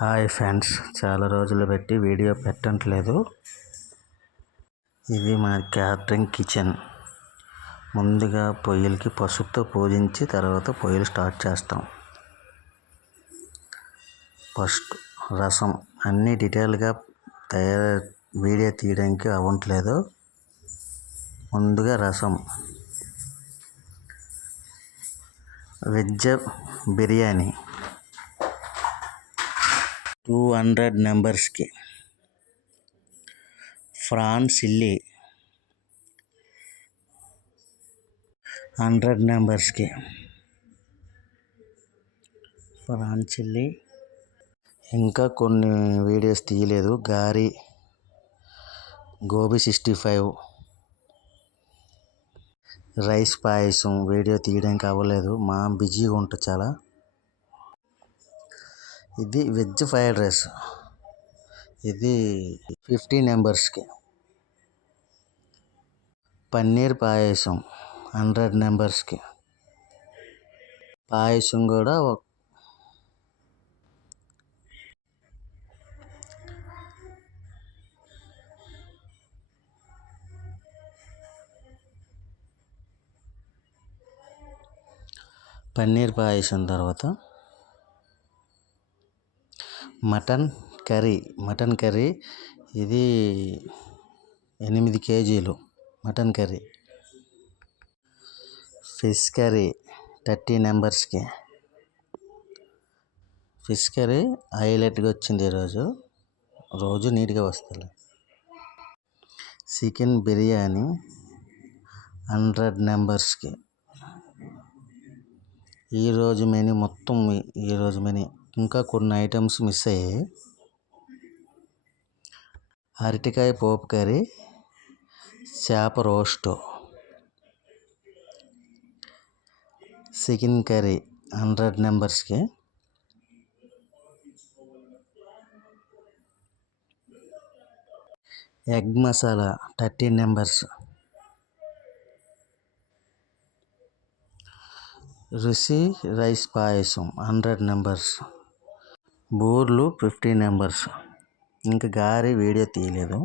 Hi friends, చాలా రోజులు పెట్టి వీడియో పెట్టట్లేదు. ఇది మా క్యాటరింగ్ కిచెన్. ముందుగా పొయ్యిలకి పసుపుతో పూజించి తర్వాత పొయ్యిలు స్టార్ట్ చేస్తాం. ఫస్ట్ రసం అన్నీ డీటెయిల్గా వీడియో తీయడానికి అవ్వట్లేదు. ముందుగా రసం, వెజ్ బిర్యానీ 200 మెంబర్స్కి, ప్రాన్ చిల్లీ 100 మెంబర్స్కి, ప్రాన్ చిల్లీ. ఇంకా కొన్ని వీడియోస్ తీయలేదు. గారి, గోబీ 65, రైస్ పాయసం వీడియో తీయడానికి అవ్వలేదు. మా బిజీగా ఉంటుంది చాలా. ఇది వెజ్ ఫ్రైడ్ రైస్, ఇది 50 మెంబర్స్కి. పన్నీర్ పాయసం 100 మెంబర్స్కి. పాయసం కూడా పన్నీర్ పాయసం. తర్వాత మటన్ కర్రీ, ఇది 8 కేజీలు మటన్ కర్రీ. ఫిష్ కర్రీ 30 మెంబర్స్కి. ఫిష్ కర్రీ హైలైట్గా వచ్చింది రోజు నీట్గా వస్తుంది. చికెన్ బిర్యానీ 100 మెంబర్స్కి. ఈరోజు మెనూ మొత్తం మెనూ. ఇంకా కొన్ని ఐటమ్స్ మిస్ అయ్యాయి. అరటికాయ పోపు కర్రీ, చేప రోస్టు, చికెన్ కర్రీ 100 మెంబర్స్కి. Egg masala 30 members. రుచి రైస్ పాయసం 100 మెంబర్స్. బూర్లు 50 మెంబర్స్. ఇంకా గారి వీడియో తీయలేదు.